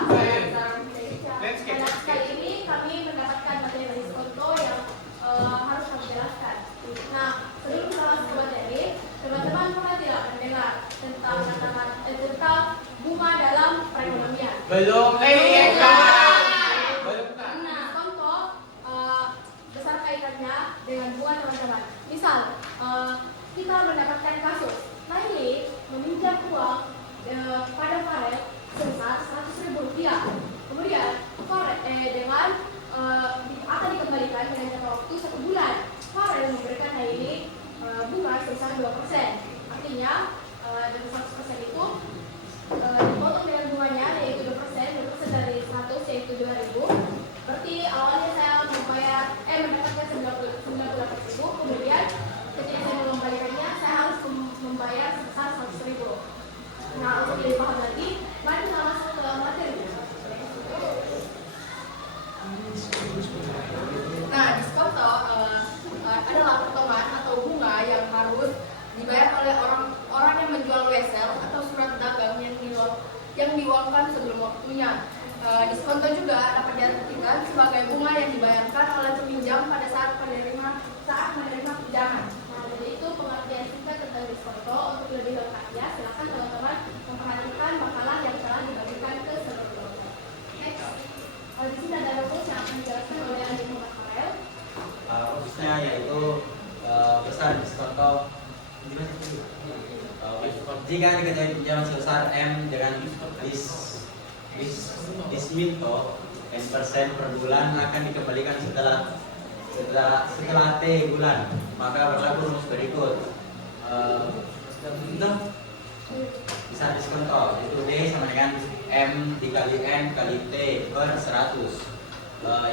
Nah, kali ini kami mendapatkan materi dari Skonto yang harus kami jelaskan. Nah, sebelum kita masuk ke materi, teman-teman pernah tidak mendengar tentang bunga dalam perekonomian? Belum, Nah, contoh besar kaitannya dengan bunga teman-teman. Misal, kita mendapatkan kasus, Naili meminjam uang pada Farel sebesar Rp100.000. Kemudian dengan akan dikembalikan dengan jangka waktu 1 bulan. Farel memberikan Naili bunga sebesar 2%. Artinya dari 100% itu dipotong dengan bunganya yaitu 2% dari 100 yaitu 2.000. Berarti awalnya saya mendapatkan 98.000, kemudian ketika saya mengembalikannya saya harus membayar sebesar 100.000. Nah, untuk lebih paham lagi, mari kita masuk ke materi. Nah, diskonto adalah potongan atau bunga yang harus dibayar oleh orang yang menjual wesel atau surat dagang yang diuangkan sebelum waktunya. Diskonto juga dapat diartikan sebagai bunga yang dibayarkan oleh peminjam pada saat menerima pinjaman. Nah, jadi itu pengertian singkat tentang diskonto. Untuk lebih lengkapnya, silakan teman-teman memperhatikan makalah yang telah dibagikan ke seluruh dosen. Next, di sini ada rumus yang akan dijelaskan oleh Andi Muhammad Farel. Rumusnya yaitu besar diskonto. Jika diketahui pinjaman sebesar M dengan disminto N% per bulan akan dikembalikan setelah T bulan, maka berlaku rumus berikut. Bisa diskonto itu D sama dengan M dikali N kali T per 100.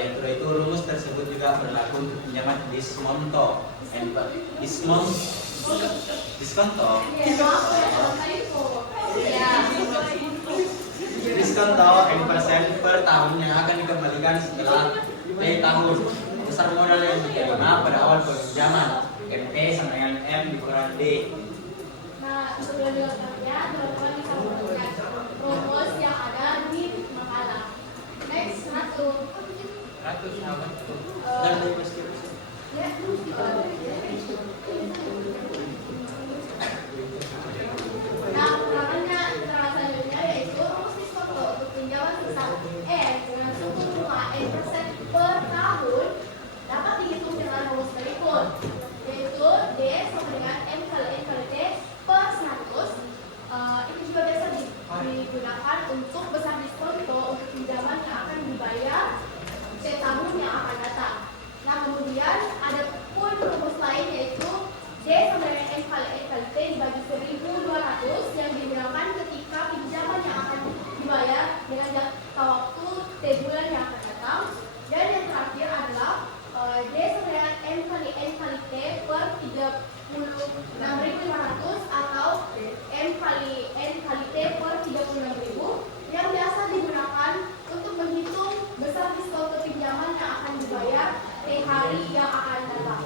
Yang kedua itu rumus tersebut juga berlaku untuk pinjaman diskonto N% per tahun yang akan dikembalikan setelah T tahun. Besar modal yang diterima pada awal pinjaman MP sama dengan M dikurangi D. Nah, untuk lebih lengkapnya, teman-teman bisa memperhatikan rumus yang ada di makalah. Next, satu. Nah, ulangannya keterangan selanjutnya yaitu rumus diskonto untuk pinjaman sebesar N dengan suku bunga N% per tahun dapat dihitung dengan rumus berikut, yaitu D sama dengan M kali N kali T per 100. Itu juga biasa digunakan untuk besar diskonto untuk pinjaman yang akan dibayar tahun yang akan datang. Nah, kemudian ada pun rumus lain yaitu D sama dengan N kali T dibagi 1.200 yang digunakan ketika pinjaman yang akan dibayar dengan jangka waktu T bulan yang akan datang. Dan yang terakhir adalah D sama dengan N kali T per 36.500 atau N kali T per 36.000 yang biasa digunakan untuk menghitung besar diskonto pinjaman yang akan dibayar T hari yang akan datang.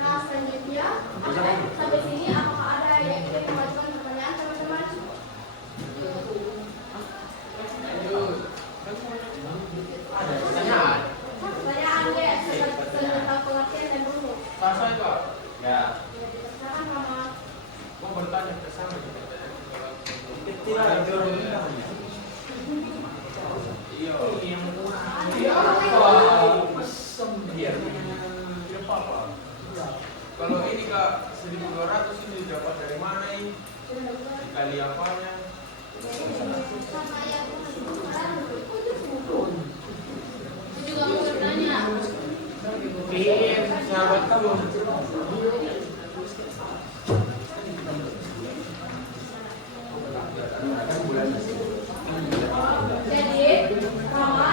Nah, selanjutnya sampai sini apakah ada yang ingin mengajukan pertanyaan teman-teman? Pertanyaan guys tentang pengertian dan rumus. Selesai Pak? Ya. Sekarang Mama. Mau bertanya ke sana juga. Iya. Tidak apa-apa. Kalau ini Kak 1.200 ini dapat dari mana ini? Dikali apanya? Juga mau bertanya. Sahabat kamu. Jadi, Mama,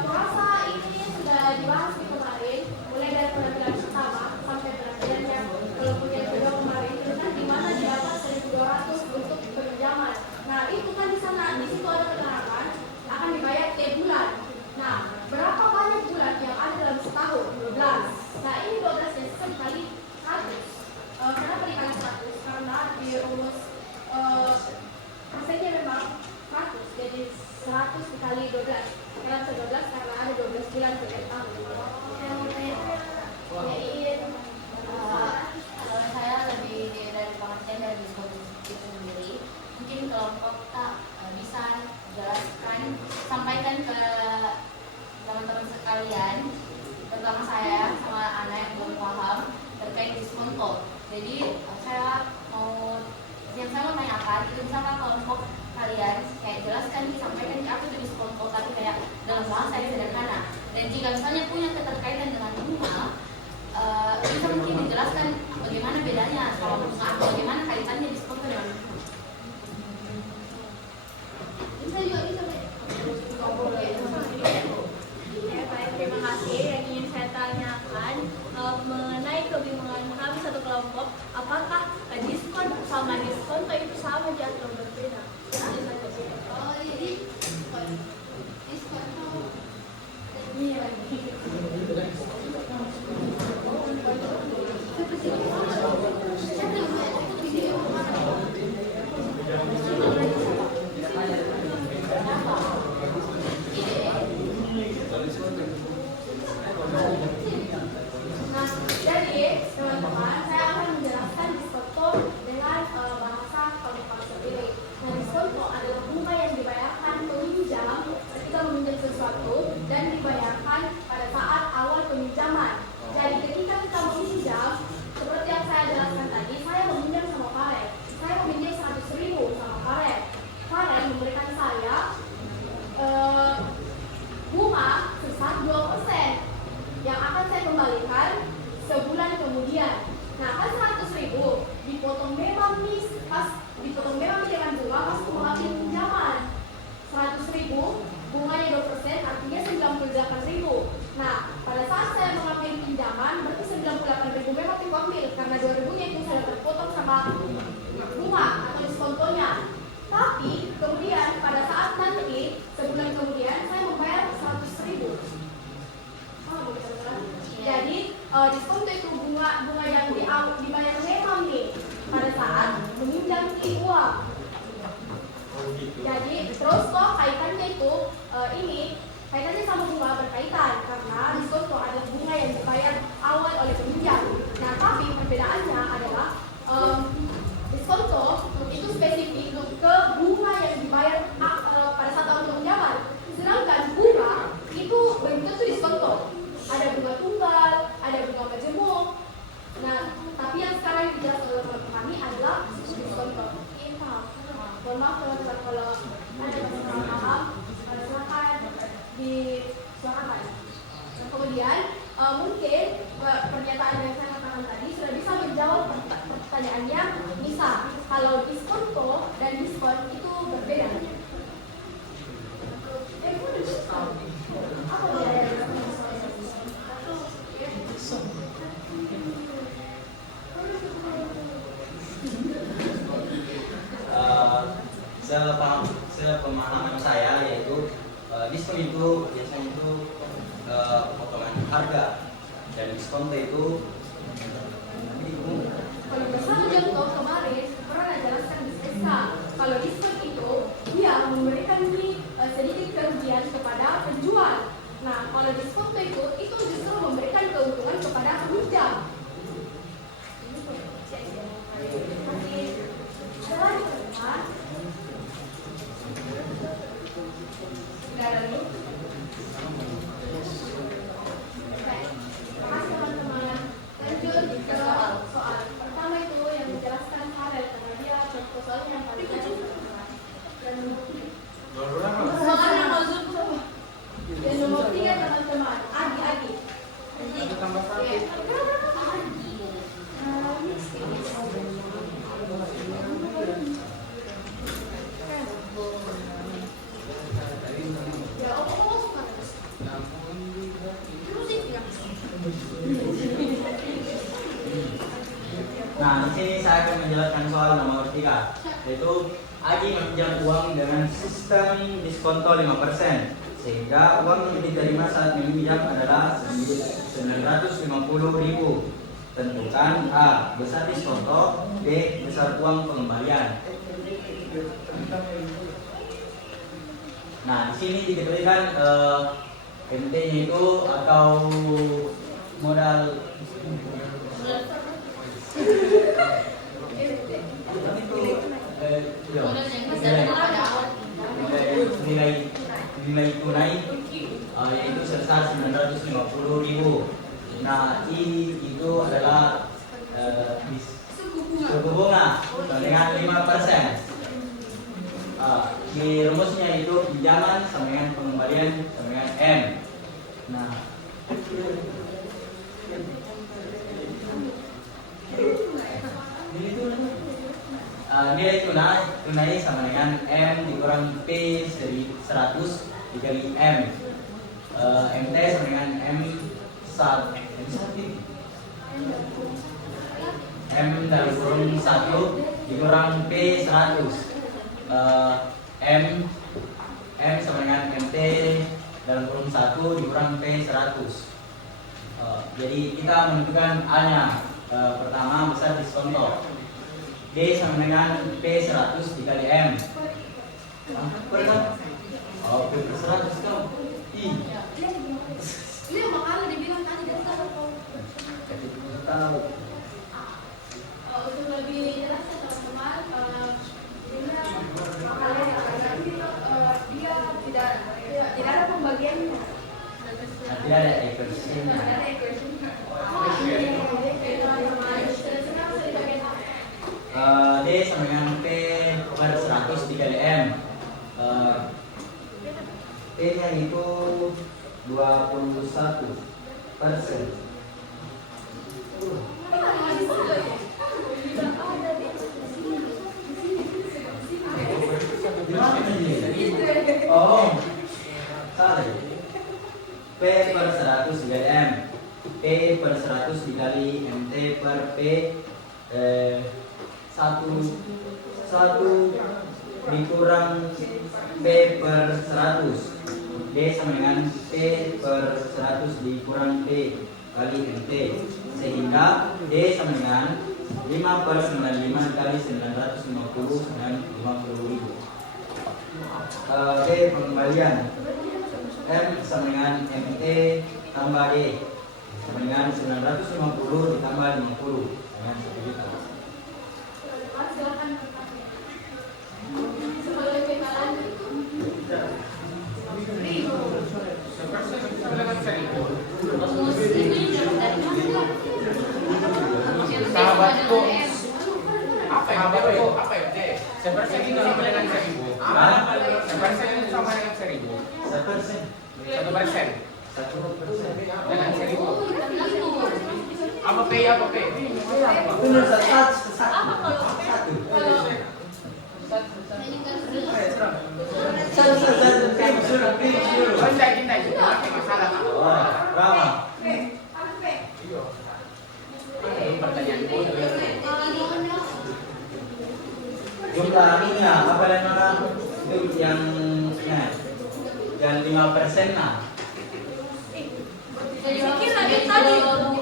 puasa ini sudah dibahas di kemarin, mulai dari penampilan pertama sampai penampilan yang kelompoknya kedua kemarin tentang di mana didapat 1.200 untuk pinjaman. Nah, itu kan di sana, di situ ada keterangan akan dibayar tiap bulan. Nah, berapa banyak bulan yang ada dalam setahun? 12. Nah, ini 12 yang sekali 100. Kenapa dikali 100? Karena di rumus prosesnya memang 100 dikali 12. Sekarang 12 karena ada 12 bulan setiap tahun. Saya mau tanya, kalau saya lebih dari pengertian dari diskon itu sendiri, mungkin kelompok tak bisa jelaskan, sampaikan ke teman-teman sekalian, terutama saya sama anak yang belum paham terkait diskonto. Jadi saya mau tanyakan, itu bisa kan kelompok kalian kayak jelaskan, sampaikan ke aku itu diskonto, tapi kayak dalam bahasa yang sederhana. Dan jika misalnya punya keterkaitan dengan bunga, bisa mungkin dijelaskan bagaimana bedanya kalau bunga, bagaimana kaitannya diskonto dengan bunga. bisa juga bisa. Ya, baik, terima kasih. Yang ingin saya tanyakan mengenai kebingungan kami satu kelompok, apakah diskon sama diskonto itu sama atau berbeda? Oh, jadi diskonto Nah, jadi teman-teman, saya akan menjelaskan diskonto dengan bahasa kelompok sendiri. Nah, diskonto adalah bunga yang dibayarkan peminjam ketika meminjam sesuatu dan dibayarkan pada saat awal peminjaman. Jadi ketika kita meminjam, seperti yang saya jelaskan tadi, saya meminjam sama Farel. Saya meminjam 100.000 sama Farel. Farel memberikan saya bunga sebesar 2% yang akan saya kembalikan sebulan kemudian. Nah, kan 100.000 dipotong memang nih, dengan bunga pas mengambil pinjaman. 100.000 bunganya 2%, artinya 98.000. Nah, pada saat saya mengambil pinjaman, berarti 98.000 memang aku ambil karena 2.000-nya itu sudah terpotong sama bunga atau diskontonya. Tapi kemudian pada saat nanti sebulan kemudian saya membayar 100.000. Jadi diskonto itu bunga yang dibayar memang nih pada saat meminjam uang. Jadi terus kok kaitannya itu kaitannya sama bunga berkaitan karena diskonto adalah bunga yang dibayar awal oleh peminjam. Nah, tapi perbedaannya adalah diskonto itu spesifik ke bunga yang dibayar pada saat awal peminjaman. Sedangkan bunga itu belum tentu diskonto. Ada bunga tunggal, ada bunga majemuk. Nah, tapi yang sekarang dijelaskan oleh teman kami adalah diskonto. Ini paham? Mohon maaf teman-teman kalau ada masalah paham, silakan disuarakan. Nah, kemudian mungkin pernyataan yang saya katakan tadi sudah bisa menjawab pertanyaannya. Misal, kalau diskonto dan diskon itu berbeda. Apa bedanya? Sepemahaman saya yaitu diskon itu biasanya itu potongan harga dan diskonto itu kalau bersama contoh kemarin pernah jelaskan di SK, kalau diskon itu dia memberikan sedikit kerugian kepada penjual. Nah, kalau diskonto itu justru memberikan keuntungan kepada peminjam. Teman-teman, lanjut ke soal pertama itu yang menjelaskan Farel karena dia contoh soalnya yang paling kecil. Soal yang yang nomor 3 teman-teman, Agi. Tambah satu. Nah, di sini saya akan menjelaskan soal nomor 3, yaitu Agi meminjam uang dengan sistem diskonto 5%, sehingga uang yang diterima saat meminjam adalah 950.000. Tentukan A. Besar diskonto, B. Besar uang pengembalian. Nah, di sini diketahui kan MT-nya itu atau modal iya, Modal yang besar pada awal. nilai tunai yaitu sebesar 950.000. Nah, I itu adalah suku bunga dengan 5%. Di rumusnya itu pinjaman sama dengan pengembalian sama dengan M. Nah, nilai tunai sama dengan M dikurang P 100 dikali M. MT sama dengan M dalam kurung 1 dikurang P 100. M sama dengan MT dalam kurung 1 dikurang P 100. Jadi kita menentukan A-nya. Pertama besar diskonto. D sama dengan P 100 dikali M. Oh, P 100 kau. I. Ini makanya dibilang tadi dari tahu. Tahu. Untuk lebih jelas ya teman-teman, dia tidak ada pembagiannya. Tidak ada equation-nya. D sama dengan P per 100 dikali M. P-nya itu 21%. Oh, salah. P per 100 dikali M. P per 100 dikali MT per P 1 dikurang P per 100. D sama dengan P per 100 dikurang P kali MT, sehingga D sama dengan 5 per 95 kali 950 dengan 50.000. D pengembalian. M sama dengan MT tambah D sama dengan 950 ditambah 50 dengan 1 juta. Sebelum kita lanjut, Rumus ini dapat dari mana? Sahabatku, apa MT? Sepersen itu sama dengan 1000. Sepersen itu sama dengan 1000. 1%. 1% 1% dengan 1000. Apa P? Apa P? Benar, satu. Cintai. Masalah Kak. Berapa? Pertanyaan Jumlah ininya apa yang mana itu yang 5% nah.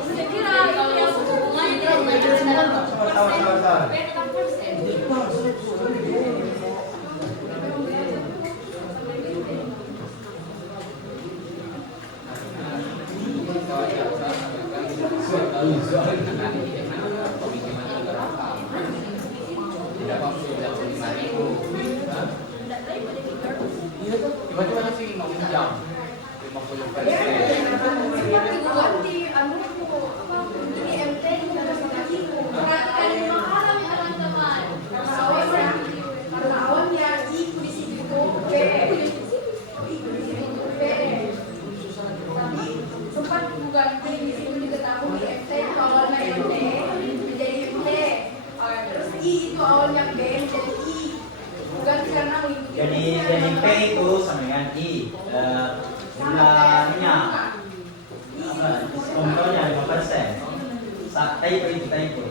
sekira kalau yang suku bunganya tidak naik dalam Sabar. persen. Tiba-tiba sih mau pinjam 50%. seperti ganti anuku ini MT juga perhatikan yang mahal ya teman-teman, karena awalnya iku di situ P iku di situ P, tapi sempat ganti di situ diketahui MT itu awalnya MT menjadi MT, terus I itu awalnya B menjadi I, ganti karena mengikuti Jadi P itu sama dengan I. Jumlahnya apa? Diskontonya 5%. Typo.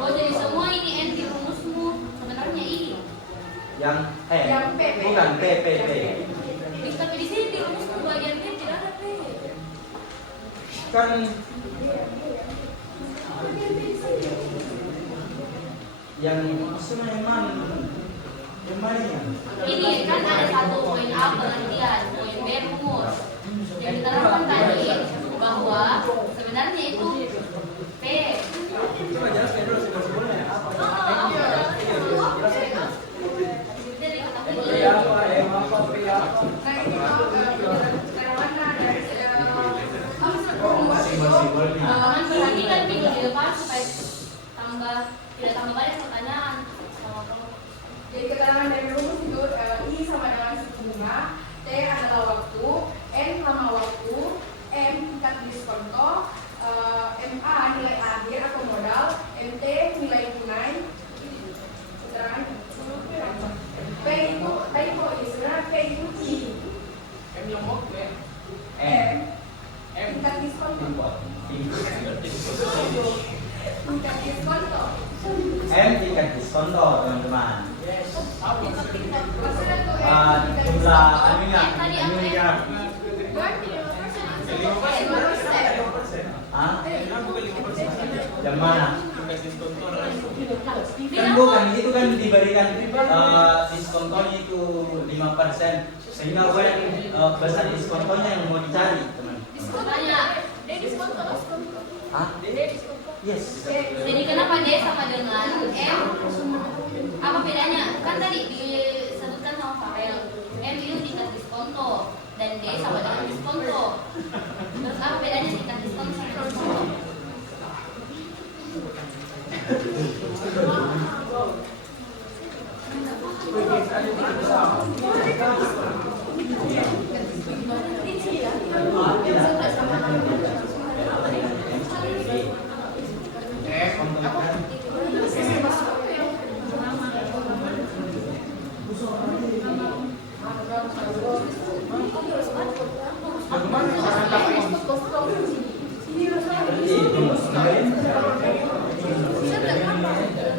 Oh, jadi semua ini N di rumusmu sebenarnya I. Yang Yang P. bukan P. Tapi di sini di rumusmu bagian P tidak ada P. Kan yang maksudnya yang mana? Yang mana? Ini kan ada satu poin apel Nah ini mau karyawan dari Teman berarti kan minggu di depan supaya tidak tambah banyak pertanyaan. Jadi keterangan dari rumus itu I sama dengan suku bunga, T adalah waktu, N lama waktu, M tingkat diskonto, MA nilai akhir atau modal, MT nilai tunai. Keterangan P itu sebenarnya P itu I. M yang waktu ya. M tingkat diskonto. Tingkat diskonto. M tingkat diskonto teman-teman. Maksudnya tuh Jumlah anunya. Hah? Yang mana? Kan bukan, itu kan diberikan diskontonya itu 5%, sehingga besar diskontonya yang mau dicari teman. Diskontonya. Hah? Yes. Jadi kenapa D sama dengan M? Apa bedanya? Kan tadi disebutkan sama Farel, M itu tingkat diskonto dan D sama dengan diskonto. Terus apa bedanya tingkat diskonto sama diskonto?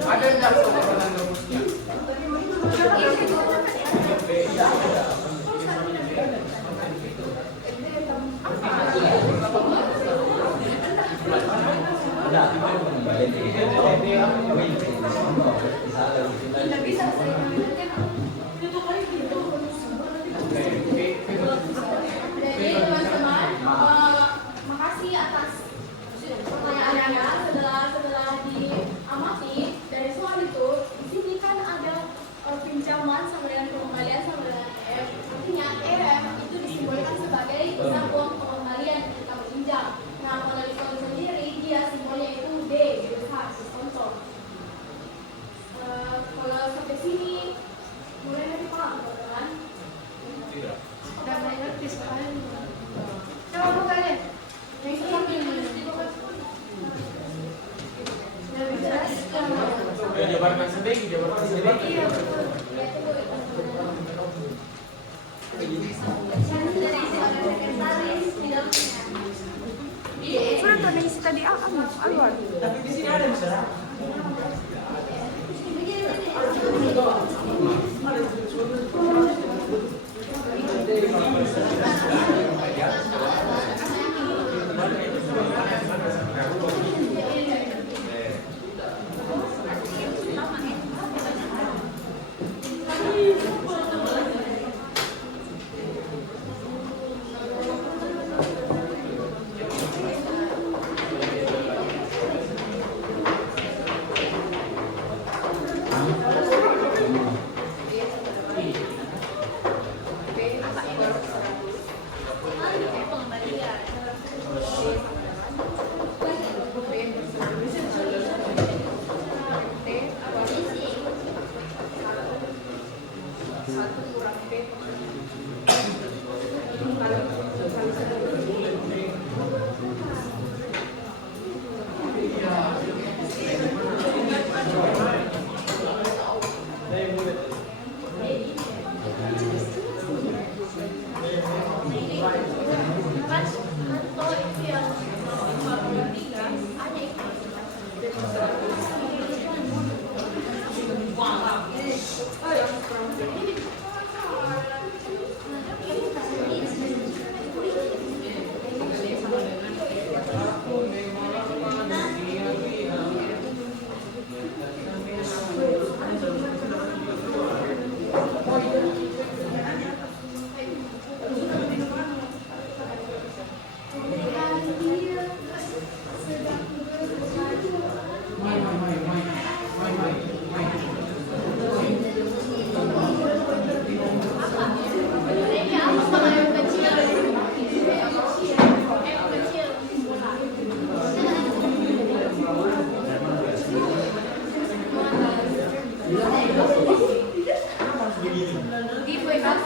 Ada yang tak dengan rumusnya? Jadi teman-teman, makasih atas pertanyaannya. Setelah diamati dari soal itu, di sini kan ada pinjaman sama dengan pengembalian sama dengan EF. Artinya EF itu disimbolkan sebagai besar uang pengembalian yang kita pinjam. Nah, kalau diskon sendiri dia simbolnya itu D, besar diskonto. Kalau sampai sini mulai nanti paham teman-teman. Tidak. Udah mulai ngerti sekarang. Coba buka deh. Yang sesamping dibuka. Ya, jabarkan sendiri. Iya, betul. Sudah terisi tadi Alwan. Tapi di sini ada masalah.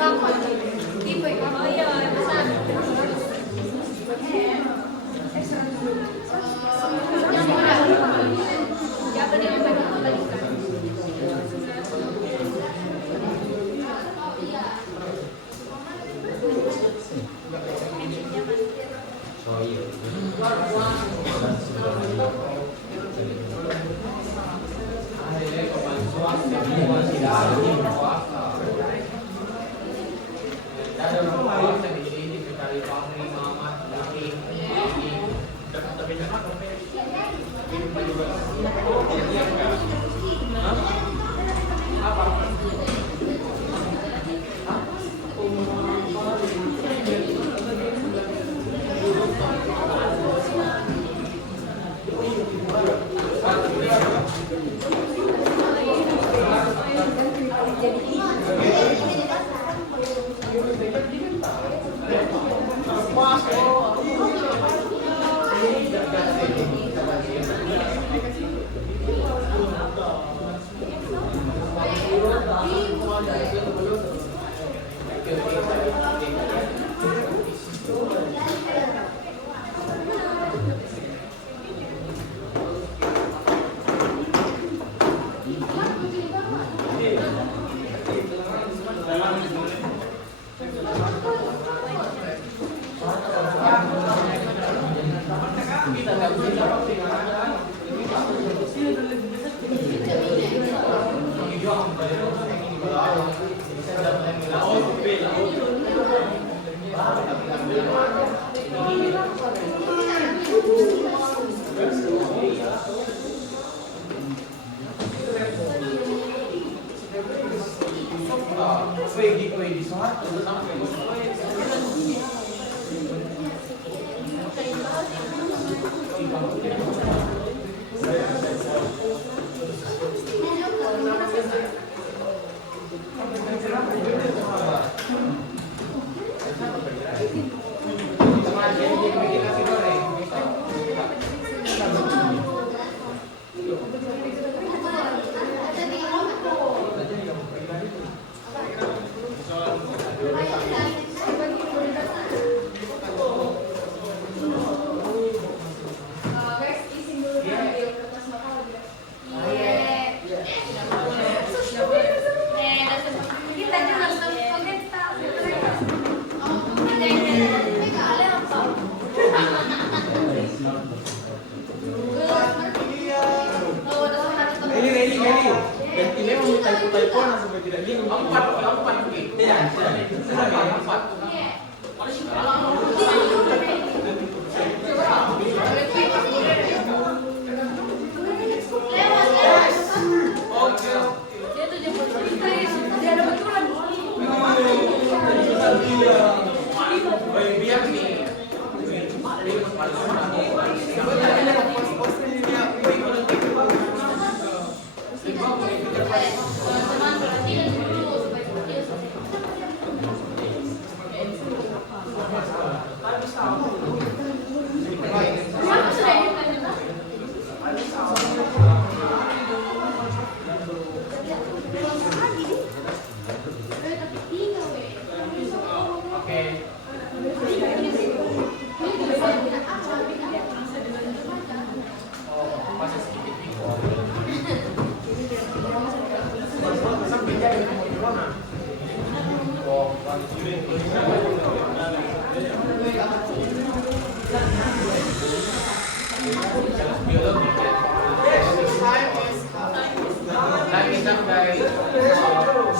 Tipo ikaw. Oh, yun. Saan? Siapa dia yang balik-balikan?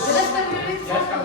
Jelas kan?